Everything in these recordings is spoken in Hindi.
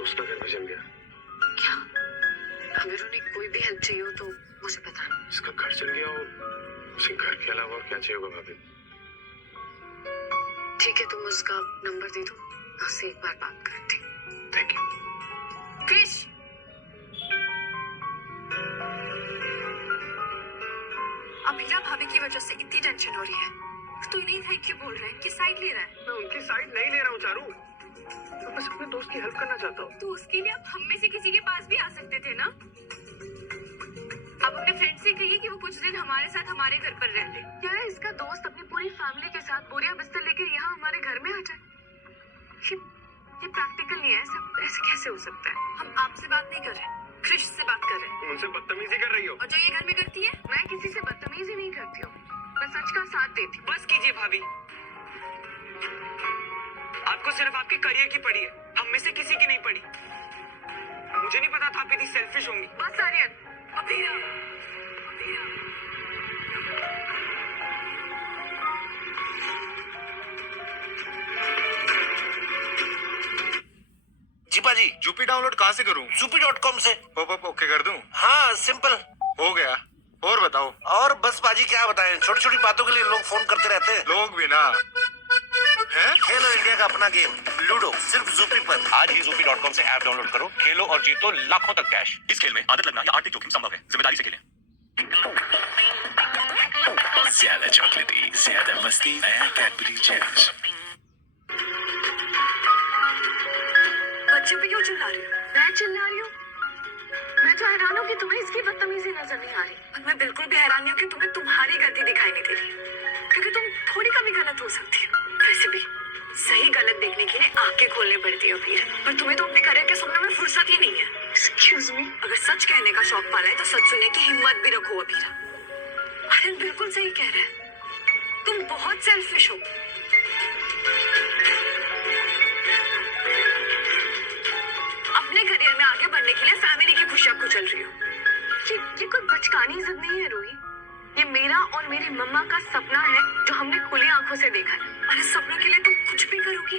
दोस्त का घर भी जल गया। क्या? अगर उन्हें कोई भी हेल्प चाहिए हो तो मुझे बताना। इसका घर जल गया और उसे घर के अलावा और क्या चाहिए होगा भाभी? ठीक है, तुम उसका नंबर दे दो, मैं उससे एक बार बात करती हूँ। Thank you. क्रिश, अभीरा भाभी की वजह से इतनी टेंशन हो रही है। तो इन्हीं थैंक यू बोल रहे हैं, इनकी साइड ले रहा है। मैं उनकी साइड नहीं ले रहा हूँ चारू, मैं बस अपने दोस्त की हेल्प करना चाहता हूँ। तो उसके लिए आप हम में से किसी के पास भी आ सकते थे ना। आप अपने फ्रेंड से कहिए कि वो कुछ दिन हमारे साथ हमारे घर पर रह ले। क्या है इसका दोस्त अपनी पूरी फैमिली के साथ बोरिया बिस्तर लेकर यहाँ हमारे घर में आ जाए? ये प्रैक्टिकल नहीं है, सब ऐसे कैसे हो सकता है? हम आपसे बात नहीं कर रहे, क्रिश से बात कर रहे हैं। तुम उनसे बदतमीजी कर रही हो। और जो ये घर में करती है, मैं किसी से बदतमीजी नहीं करती हूँ, मैं सच का साथ देती हूँ। बस कीजिए भाभी, आपको सिर्फ आपके करियर की पड़ी है, हम में से किसी की नहीं पड़ी। मुझे नहीं पता था आप इतनी सेल्फिश होंगी। बस आर्यन, अभीरा, जी पाजी, जूपी डाउनलोड कहाँ से करूँ? zupi.com से। ओके कर दूँ? हाँ सिंपल। हो गया। और बताओ। और बस पाजी क्या बताएं, छोटी छोटी बातों के लिए लोग फोन करते रहते हैं। लोग भी ना हैं? खेलो इंडिया का अपना गेम लूडो, सिर्फ जूपी पर। आज ही zupi.com से ऐप डाउनलोड करो, खेलो और जीतो लाखों तक कैश। इस खेल में आदत लगना या आर्थिक जोखिम संभव है, जिम्मेदारी से खेलें। ज्यादा चॉकलेटी, ज्यादा मस्ती, नया कैडबरी जेम्स। बच्चे पे क्यों चिल्ला रही हो? मैं चिल्ला रही हूँ? मैं तो हैरान हूँ कि तुम्हें इसकी बदतमीजी नजर नहीं आ रही। और मैं बिल्कुल भी हैरान नहीं हूँ कि तुम्हें तुम्हारी गलती दिखाई नहीं दे रही, क्योंकि तुम थोड़ी कभी गलत हो सकती हो। वैसे भी सही गलत देखने के लिए आंखें खोलनी पड़ती है अभीरा, पर तुम्हें तो अपने करियर के सपने में फुर्सत ही नहीं है। एक्सक्यूज मी, अगर सच कहने का शौक पाला है तो सच सुनने की हिम्मत भी रखो अभीरा। आर्यन बिल्कुल सही कह रहा है, तुम बहुत सेल्फिश हो। अपने करियर में आगे बढ़ने के लिए फैमिली की खुशियां कुचल रही हो। ये कोई बचकानी जिद नहीं है रोही, ये मेरा और मेरी मम्मा का सपना है जो हमने खुली आंखों से देखा है। अरे सपनों के लिए तुम कुछ भी करोगी,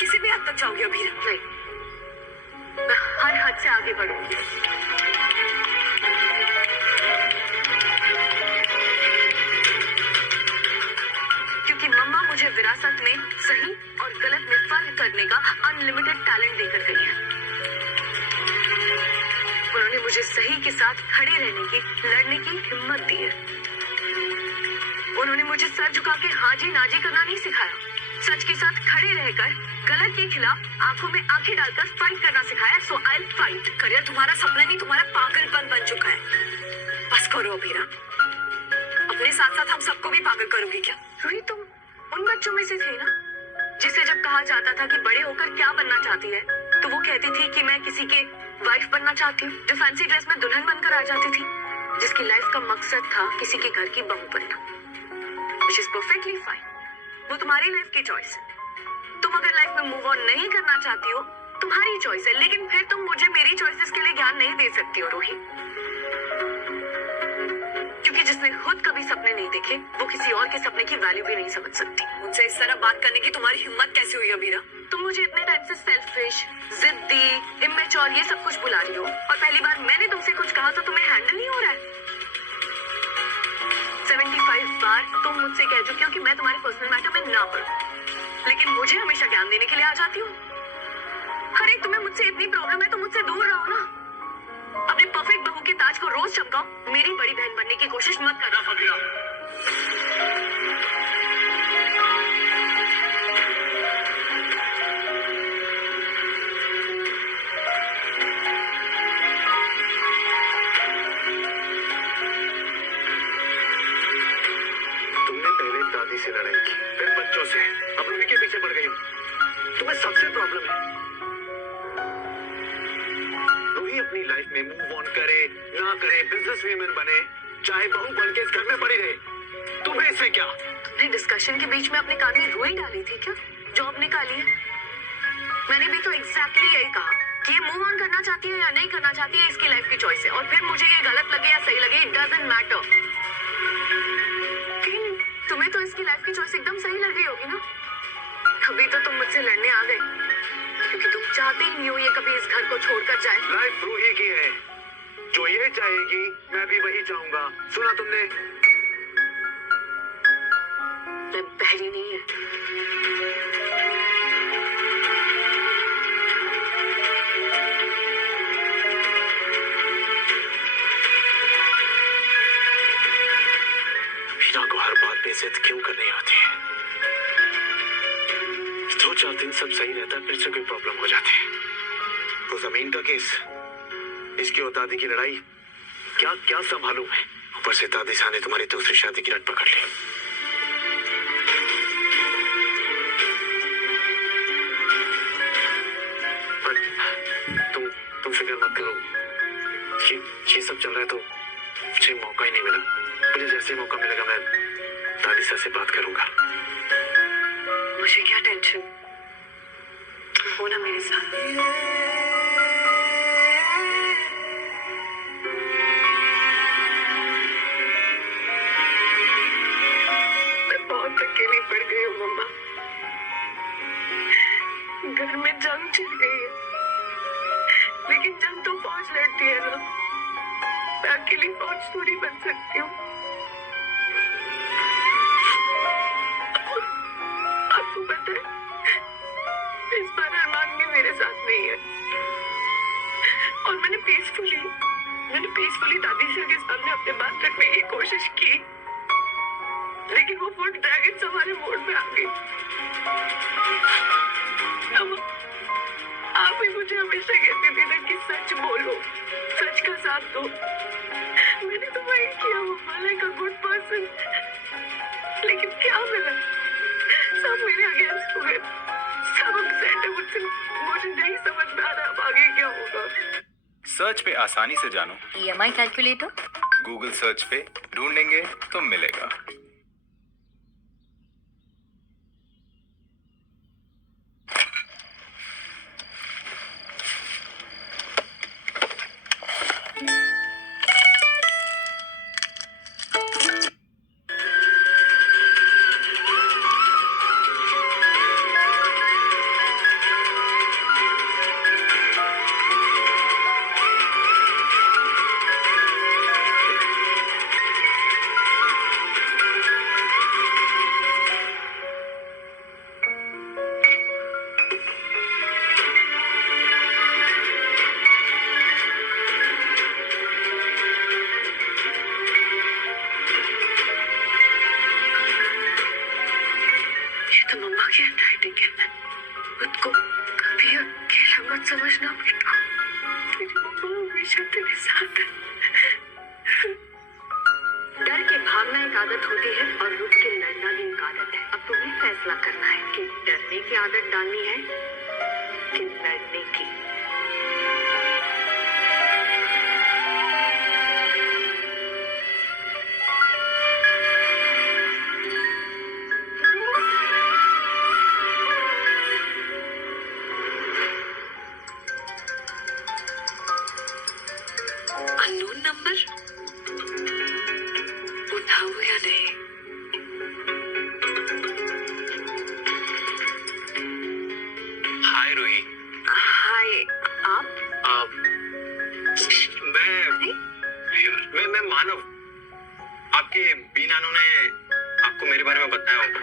किसी भी हद तक जाओगी अभीरा। नहीं, मैं हर हद से आगे बढ़ूंगी। क्योंकि मम्मा मुझे विरासत में सही और गलत में फर्क करने का अनलिमिटेड टैलेंट देकर गई है। उन्होंने मुझे सही के साथ खड़े रहने की, लड़ने की हिम्मत दी है। उन्होंने मुझे सर झुका के हाजी नाजी करना नहीं सिखाया, सच के साथ खड़े रहकर गलत के खिलाफ आंखों में आंखें डालकर फाइट करना सिखाया। सो आई विल फाइट। करियर तुम्हारा सपना नहीं, तुम्हारा पागलपन बन चुका है। बस करो अभीरा, अपने साथ साथ हम सबको भी पागल करोगी क्या? रूही, तुम उन बच्चों में से थे ना जिसे जब कहा जाता था कि बड़े होकर क्या बनना चाहती है तो वो कहती थी कि मैं किसी के वाइफ बनना चाहती हूँ, जो फैंसी ड्रेस में दुल्हन बनकर आ जाती थी, जिसकी लाइफ का मकसद था किसी के घर की बहू बनना। Which is perfectly fine. वो तुम्हारी लाइफ की चॉइस है। तुम अगर लाइफ में मूव ऑन नहीं करना चाहती हो, तुम्हारी चॉइस है, लेकिन फिर तुम मुझे मेरी चॉइसेस के लिए ज्ञान नहीं दे सकती हो रोही, क्योंकि जिसने खुद कभी सपने नहीं देखे वो किसी और के सपने की वैल्यू भी नहीं समझ सकती। मुझसे इस तरह बात करने की तुम्हारी हिम्मत कैसे हुई अभीरा? तुम मुझे इतने टाइम से सेल्फिश, जिद्दी, इमेच्योर ये सब कुछ बुला रही हो, और पहली बार मैंने तुमसे कुछ कहा तो तुम्हें हैंडल नहीं हो रहा है। 75 बार तुम मुझसे कह चुकी हो कि मैं तुम्हारे पर्सनल मैटर में ना पढ़ूं, लेकिन मुझे हमेशा ज्ञान देने के लिए आ जाती हो। हर एक तुम्हें मुझसे इतनी प्रॉब्लम है तो मुझसे दूर रहो ना। अपने परफेक्ट बहू के ताज को रोज चमकाओ, मेरी बड़ी बहन बनने की कोशिश मत करना। तुमने पहले दादी से लड़ाई की, फिर बच्चों से, अब रूही के पीछे पड़ गई हो। तुम्हें सबसे प्रॉब्लम है। रूही अपनी लाइफ में मूव ऑन करे ना करे, बिजनेस वीमेन बने, चाहे बहू बन के इस घर में पड़ी रहे, तुम्हें इससे क्या? तुमने डिस्कशन के बीच में अपने कान में रुई डाली थी क्या? जॉब निकाली है। मैंने भी तो एग्जैक्टली यही कहा कि ये मूव ऑन करना चाहती है या नहीं करना चाहती है, इसकी लाइफ की चॉइस है, और फिर मुझे ये गलत लगे या सही लगे, इट डजंट मैटर। लेकिन तुम्हें तो इसकी लाइफ की चॉइस एकदम सही लग रही होगी ना, तभी तो तुम मुझसे लड़ने आ गए, क्योंकि तुम चाहते ही हम यूं ये कभी इस घर को छोड़कर जाए। लाइफ रूही की है, जो ये चाहेगी मैं भी वही चाहूंगा। सुना तुमने? मैं बहरी नहीं है। मीना को हर बात पे जिद क्यों करनी होती है? 2-4 दिन सब सही रहता है, फिर से कोई प्रॉब्लम हो जाती है। वो जमीन का केस, इसकी और दादी की लड़ाई, क्या क्या संभालूं मैं? ऊपर से दादी शाह ने तुम्हारी दूसरी शादी की रट पकड़ ली। पर तुम फिक्र मत करो, ये सब चल रहा है तो मुझे मौका ही नहीं मिला। मुझे जैसे ही मौका मिलेगा मैं दादी साहब से बात करूंगा। मुझे क्या टेंशन, तुम हो ना मेरे साथ। मैं बहुत अकेली पड़ गई हूँ मम्मा। घर में जंग छिड़ गई है, लेकिन जंग तो फौज लड़ती है ना, मैं अकेली फौज थोड़ी बन सकती हूँ। आपको पता है, इस बार अरमान भी मेरे साथ नहीं है, और मैंने पीसफुली दादी सर के सामने अपने बात रखने की कोशिश की, लेकिन वो फुट ड्रैगन हमारे मोड़ में आ गई। अब आप ही मुझे हमेशा कहती थी ना कि सच बोलो, सच का साथ दो। मैंने तो वही किया मम्मा, लाइक अ गुड पर्सन, लेकिन क्या मिला? सब मेरे अगेंस्ट हुए, सब अपसेट है मुझसे। मुझे नहीं समझ में आ रहा अब आगे क्या होगा। सर्च पे आसानी से जानो, EMI कैलकुलेटर? गूगल सर्च पे ढूंढेंगे तो मिलेगा। खुद को कभी अकेला मत समझना बेटा, तेरी मम्मा हमेशा तेरे साथ है। डर के भागना एक आदत होती है और रुक के लड़ना भी एक आदत है। अब तुम्हें फैसला करना है कि डरने की आदत डालनी है कि लड़ने की। अननोन नंबर उठाओ या नहीं? हाय रूही। हाय, आप? मैं मानव, आपके बी नानू ने आपको मेरे बारे में बताया होगा।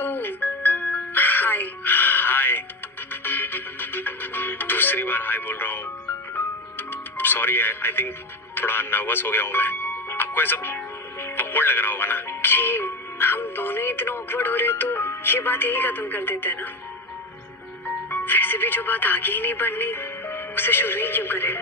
ओह, हाय। हाय, दूसरी बार हाय बोल रहा हूँ। सॉरी, आई थिंक थोड़ा नर्वस हो गया हूँ मैं। आपको ये सब ऑकवर्ड लग रहा होगा ना? जी, हम दोनों ही इतना ऑकवर्ड हो रहे तो ये बात यही खत्म कर देते हैं ना। वैसे भी जो बात आगे ही नहीं बढ़नी, उसे शुरू ही क्यों करें?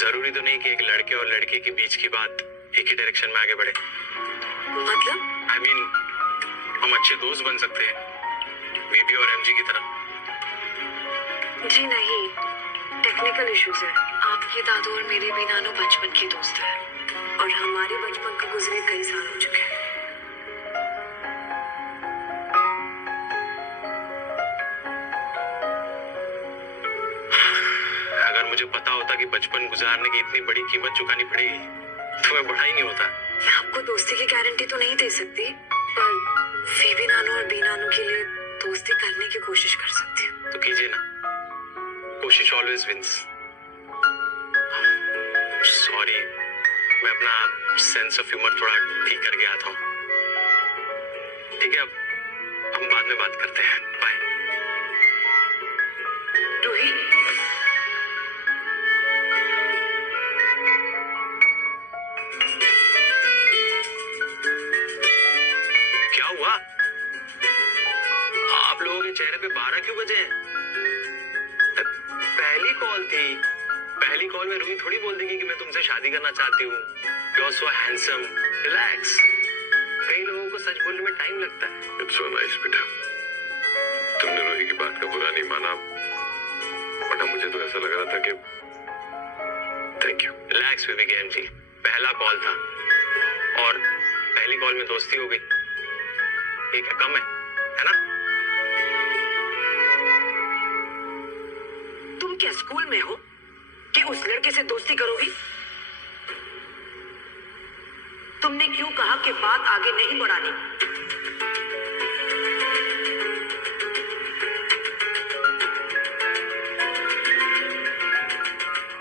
जरूरी तो नहीं कि एक लड़के और लड़के के बीच की बात एक ही डायरेक्शन में आगे बढ़े। मतलब? I mean, हम अच्छे दोस्त बन सकते हैं, बीबी और एमजी की तरह। जी नहीं, टेक्निकल इश्यूज है। आपकी दादू और मेरे भी नानू बचपन के दोस्त हैं और हमारे बचपन को गुजरे कई साल हो चुके हैं। मुझे पता होता कि बचपन गुजारने की इतनी बड़ी कीमत चुकानी पड़ेगी तो मैं बड़ा ही नहीं होता। मैं आपको दोस्ती की गारंटी तो नहीं दे सकती, पर फीबी नानू और बी नानू के लिए दोस्ती करने की कोशिश कर सकती हूँ। तो कीजिए ना, कोशिश ऑलवेज विंस। सॉरी, मैं अपना सेंस ऑफ ह्यूमर थोड़ा ठीक कर गया था। ठीक है, अब हम बाद में बात करते हैं। बाय। रूही, क्या हुआ? आप लोगों के चेहरे पे 12 क्यों बजे हैं? पहली कॉल थी। पहली कॉल में रूही थोड़ी बोल देगी कि मैं तुमसे शादी करना चाहती हूँ। You are so handsome, relax. कई लोगों को सच बोलने में टाइम लगता है। इट्स सो नाइस बेटा, तुमने रूही की बात का बुरा नहीं माना, वरना मुझे तो ऐसा लग रहा था कि thank you. Relax baby game जी, पहला कॉल था और पहली कॉल में दोस्ती हो गई, ये क्या कम है ना? तुम क्या स्कूल में हो कि उस लड़के से दोस्ती करोगी? तुमने क्यों कहा कि बात आगे नहीं बढ़ानी?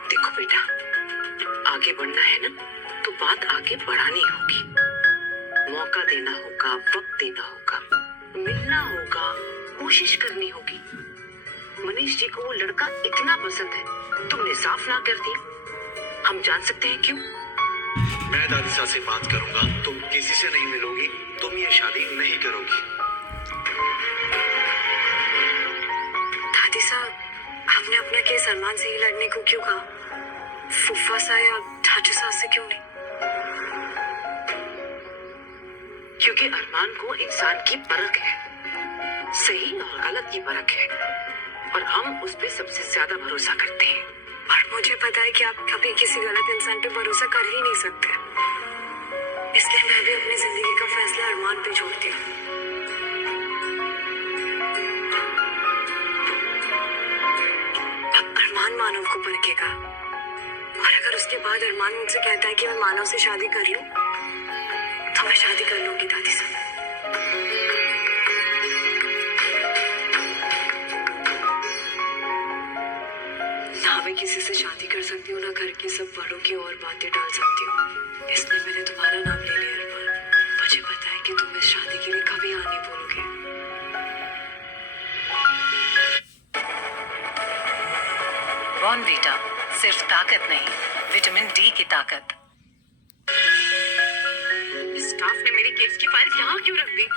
देखो बेटा, आगे बढ़ना है ना तो बात आगे बढ़ानी होगी। मौका देना होगा, वक्त देना होगा, मिलना होगा, कोशिश करनी होगी। मनीष जी को वो लड़का इतना पसंद है, तुमने साफ ना कर दी। हम जान सकते हैं क्यों? मैं दादी साहब से बात करूंगा, तुम किसी से नहीं मिलोगी, तुम ये शादी नहीं करोगी। दादी साहब, आपने अपना केस अरमान से ही लड़ने को क्यों कहा? फुफा सा या ठाचू सास से क्यों नहीं? क्योंकि अरमान को इंसान की परख है, सही और गलत की परख है, और हम उस पे सबसे ज्यादा भरोसा करते हैं। और मुझे पता है कि आप कभी किसी गलत इंसान पे भरोसा कर ही नहीं सकते, इसलिए मैं भी अपनी जिंदगी का फैसला अरमान पे छोड़ती हूँ। अब अरमान मानव को परखेगा, और अगर उसके बाद अरमान मुझसे कहता है कि मैं मानव से शादी कर लूं, तो मैं शादी कर लूंगी दादी साहब। ना मैं किसी से शादी कर सकती हूँ, ना घर के सब बड़ों की और बातें टाल सकती हूँ, इसलिए मैंने तुम्हारा नाम ले लिया अरमान। मुझे पता है कि तुम इस शादी के लिए कभी हाँ नहीं बोलोगे। बॉर्नवीटा सिर्फ ताकत नहीं, विटामिन डी की ताकत। स्टाफ ने मेरी केस की फाइल यहाँ क्यों रख दी?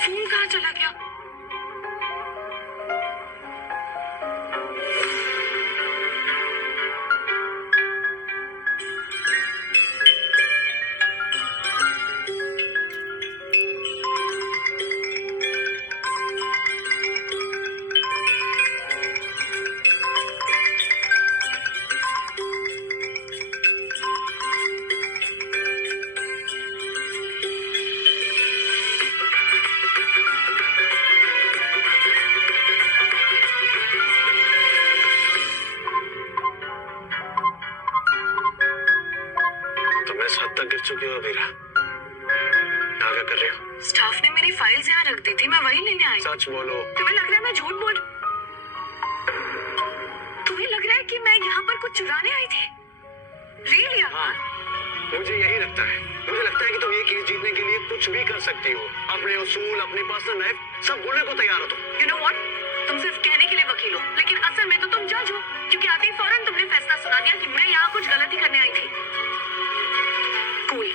फोन कहाँ चला गया? तुम इस हद तक गिर चुके हो वीरा, क्या कर रहे हो? स्टाफ ने मेरी फाइल्स यहाँ रख दी थी, मैं वही लेने आई। सच बोलो। तुम्हें लग रहा है मैं झूठ बोल? तुम्हें लग रहा है कि मैं यहाँ पर कुछ चुराने आई थी? रियली? हाँ, मुझे यही लगता है। मुझे लगता है कि तुम ये केस जीतने के लिए कुछ भी कर सकती हो। अपने उसूल, अपनी पर्सनल लाइफ सब भूलने को तैयार हो तुम। You know what? तुम सिर्फ कहने के लिए वकील हो, लेकिन असल में तो तुम जज हो, क्योंकि आते ही फौरन तुमने फैसला सुना दिया कि मैं यहाँ कुछ गलती करने आई थी। कूल,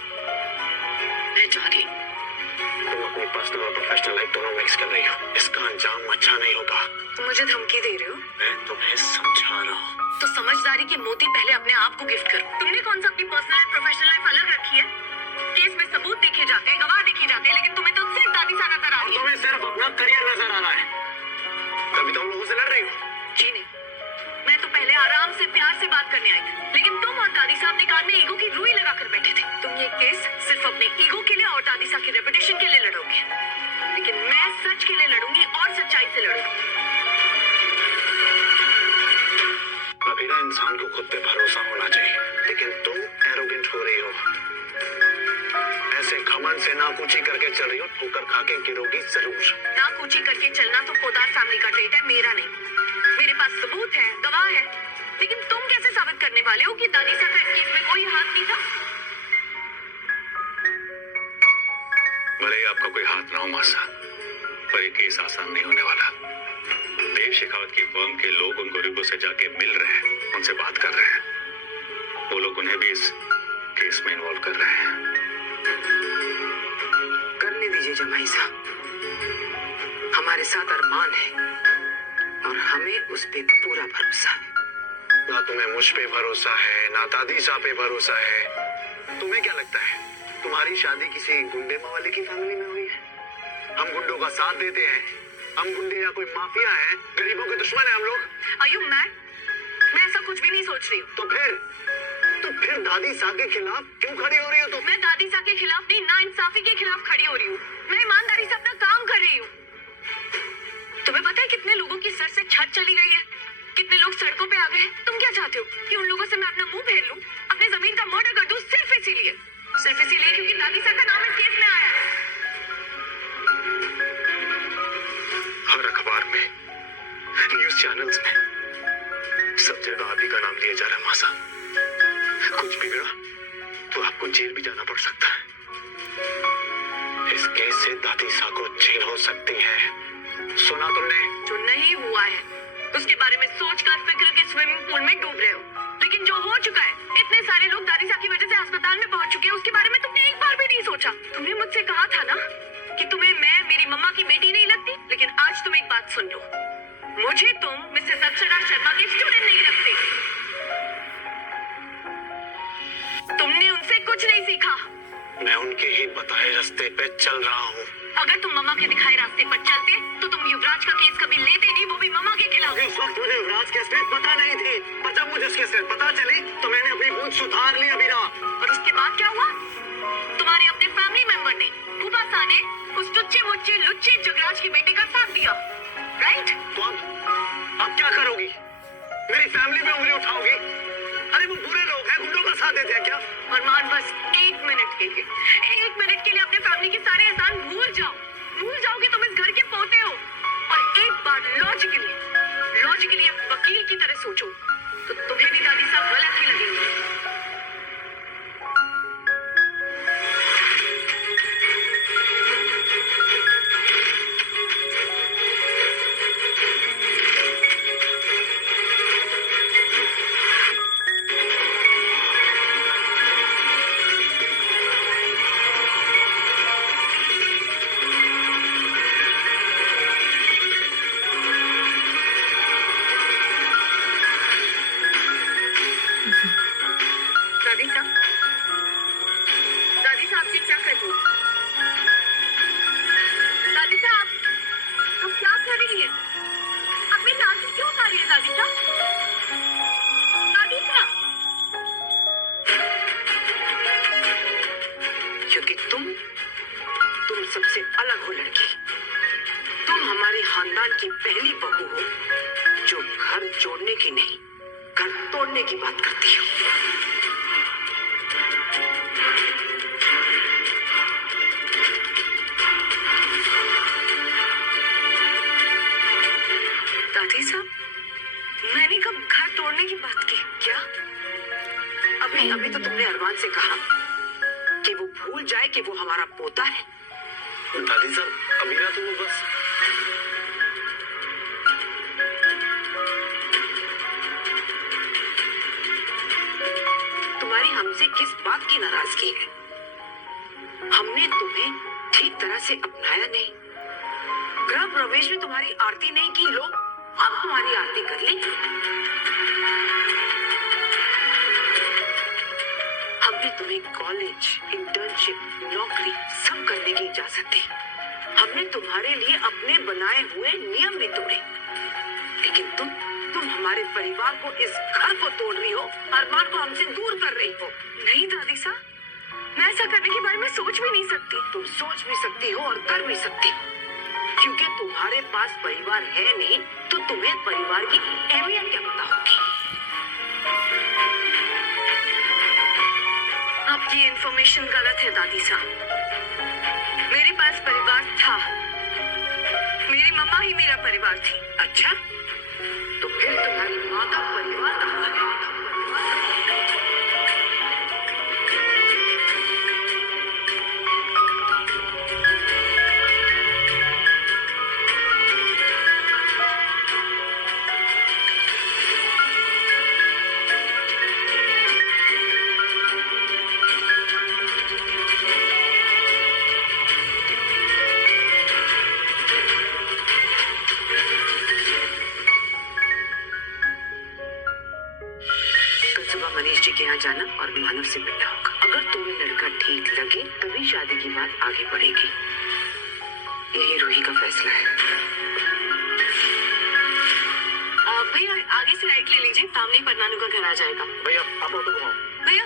मैं जा रही। तुम अपनी पर्सनल और प्रोफेशनल लाइफ दोनों मिक्स कर रही हो। इसका अंजाम अच्छा नहीं होगा। तुम मुझे धमकी दे रहे हो? मैं तुम्हें समझा रहा हूँ। तो समझदारी के मोती पहले अपने आप को गिफ्ट करो। तुमने कौन सा अपनी पर्सनल एंड प्रोफेशनल लाइफ अलग रखी है? केस में सबूत देखे जाते हैं, गवाह देखे जाते हैं, लेकिन तुम्हें तो सिर्फ दादी सा नजर आ रही है। तुम्हें सिर्फ अपना करियर नजर आ रहा है। कभी तुम लोगों से लड़ रही हो? जी नहीं, मैं तो पहले आराम से प्यार से बात करने आई थी, लेकिन तुम और दादी साहब ने कान में ईगो की रुई लगाकर बैठे थे। तुम ये केस सिर्फ अपने ईगो के लिए और दादी साहब की रेपुटेशन के लिए लड़ोगे, लेकिन मैं सच के लिए लड़ूंगी और सच्चाई से लड़ूंगी। अभी ना इंसान को खुद पे भरोसा होना चाहिए, लेकिन तुम एरोगेंट हो रही हो। ऐसे घमंड से नाकूची करके चल रही हो, ठोकर खा के गिरोगी जरूर। नाकूची करके चलना तो पोदार फैमिली का ट्रेट है, मेरा नहीं। मेरे पास सबूत है, गवाह है, लेकिन तुम कैसे साबित करने वाले हो कि दादी साहब का इस केस में कोई हाथ नहीं था? भले ही आपका कोई हाथ ना हो मासा, पर ये केस आसान नहीं होने वाला। देव शेखावत की फर्म के लोग उनको रिबो से जाके मिल रहे हैं, उनसे बात कर रहे हैं। वो लोग उन्हें भी इस केस में इन्वॉल्व कर रहे हैं। करने दीजिए जमाई साहब, हमारे साथ अरमान है और हमें उस पे पूरा भरोसा है। ना तुम्हें मुझ पे भरोसा है, ना दादी साहब पे भरोसा है। तुम्हें क्या लगता है तुम्हारी शादी किसी गुंडे मवाली की फैमिली में हुई है? हम गुंडों का साथ देते हैं? हम गुंडे या कोई माफिया है? गरीबों के दुश्मन है हम लोग? Are you mad? मैं ऐसा कुछ भी नहीं सोच रही हूँ। तो फिर दादी साहब के खिलाफ क्यों खड़ी हो रही हो तुम? मैं दादी साहब के खिलाफ नहीं, नाइंसाफी के खिलाफ खड़ी हो रही हूँ। मैं ईमानदारी से अपना काम कर रही हूँ। तुम्हें पता है कितने लोगों की सर से छत चली गई है, कितने लोग सड़कों पे आ गए हैं? तुम क्या चाहते हो कि उन लोगों से मैं अपना मुंह फेर लूं, अपनी जमीन का मर्डर कर दूं सिर्फ इसीलिए क्योंकि दादी साहब का नाम इस केस में आया है? हर अखबार में, न्यूज चैनल्स में, सब जगह आप ही का नाम लिया जा रहा है मासा। कुछ बिगड़ा तो आपको जेल भी जाना पड़ सकता है। इस केस से दादी साहब को जेल हो सकती है। सुना तुमने? जो नहीं हुआ है उसके बारे में सोचकर फिक्र के स्विमिंग पूल में डूब रहे हो, लेकिन जो हो चुका है, इतने सारे लोग दादी साहब की वजह से अस्पताल में पहुंच चुके हैं, उसके बारे में तुमने एक बार भी नहीं सोचा। तुमने मुझसे कहा था ना कि तुम्हें मैं मेरी मम्मा की बेटी नहीं लगती, लेकिन आज तुम एक बात सुन लो, मुझे तुम मिसेस अक्षरा शर्मा की स्टूडेंट नहीं लगते। तुमने उनसे कुछ नहीं सीखा। मैं उनके ही बताए रास्ते पे चल रहा हूँ। अगर तुम मम्मा के दिखाए रास्ते पर चलते तो तुम युवराज का केस कभी लेते नहीं, वो भी मम्मा के खिलाफ। उस वक्त मुझे युवराज की असलियत पता नहीं थी, पर जब मुझे उसकी असलियत पता चली तो मैंने अपनी भूल सुधार ली अमीरा। और उसके बाद क्या हुआ? तुम्हारे अपने फैमिली मेंबर ने, फूफा ने, उस टुच्चे मुच्चे लुच्चे जुगराज की बेटे का साथ दिया, राइट? तो अब क्या करोगी? मेरी फैमिली में उंगली उठाओगी? अरे वो बुरे लोग हैं, गुंडों का साथ देते हैं क्या? अरमान बस एक मिनट के लिए अपने फैमिली के सारे एहसान भूल जाओ कि तुम इस घर के पोते हो, और एक बार लॉजिकली एक वकील की तरह सोचो तो तुम्हें भी दादी साहब गलत ही लगेंगे। दादी साहब जी क्या कर रही हैं? दादी साहब तुम क्या कर रही हैं? अपनी लाठी क्यों उठा रही है दादी साहब? दादी साहब, क्योंकि तुम सबसे अलग हो लड़की। तुम हमारे खानदान की पहली बहू हो जो घर जोड़ने की नहीं, घर तोड़ने की बात करती हो। दादी साहब, मैंने कब घर तोड़ने की बात की? क्या? अभी तो तुमने अरमान से कहा कि वो भूल जाए कि वो हमारा पोता है। दादी साहब, अमीरा तो वो बस तुम्हारी हमसे किस बात की नाराजगी है? हमने तुम्हें ठीक तरह से अपनाया प्रवेश में तुम्हारी आरती नहीं की, लो अब तुम्हारी आरती कर ली। हमने तुम्हें कॉलेज, इंटर्नशिप, नौकरी सब करने की इजाजत दी। हमने तुम्हारे लिए अपने बनाए हुए नियम भी तोड़े, लेकिन तुम हमारे परिवार को, इस घर को तोड़ रही हो, अरमान को हमसे दूर कर रही हो। नहीं दादी सा, मैं ऐसा करने के बारे में सोच भी नहीं सकती। तुम सोच भी सकती हो और कर भी सकती हो, क्योंकि तुम्हारे पास परिवार है नहीं, तो तुम्हें परिवार की अहमियत क्या पता होगी। आपकी इंफॉर्मेशन गलत है दादी सा। मेरे पास परिवार था, मेरी मम्मा ही मेरा परिवार थी। अच्छा, तो फिर तुम्हारी माँ का परिवार कहाँ है? कल सुबह मनीष जी के यहाँ जाना और मानव से मिलना होगा। अगर तुम्हें लड़का ठीक लगे तभी शादी की बात आगे बढ़ेगी। यही रूही का फैसला है। भैया आगे से राइट ले लीजिए, सामने ही पन्नानू का घर आ जाएगा। भैया आप ऑटो घुमाओ। भैया